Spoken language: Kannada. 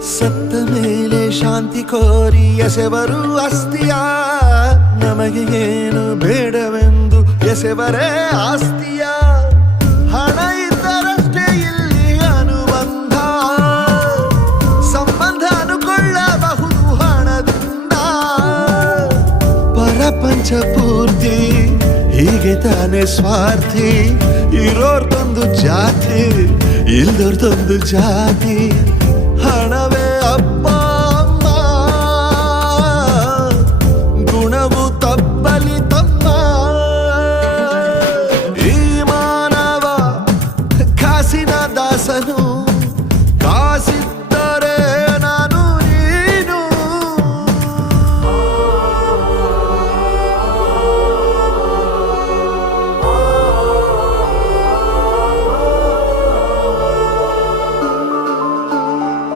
ಸತ್ತ ಮೇಲೆ ಶಾಂತಿ ಕೋರಿ ಎಸೆವರು ಅಸ್ತಿಯ. ನಮಗೆ ಏನು ಬೇಡವೆಂದು ಎಸೆವರೇ ಆಸ್ತಿಯ. ಹಣ ಇದ್ದರಷ್ಟೇ ಇಲ್ಲಿ ಅನುಬಂಧ. ಸಂಬಂಧ ಅನುಕೊಳ್ಳಬಹುದು ಹಣದಿಂದ. ಪರಪಂಚ ಪೂರ್ತಿ, ಹೀಗೆ ತಾನೇ ಸ್ವಾರ್ಥಿ. ಇರೋರ್ದೊಂದು ಜಾತಿ ಇಲ್ದೋರ್ದೊಂದು ಜಾತಿ.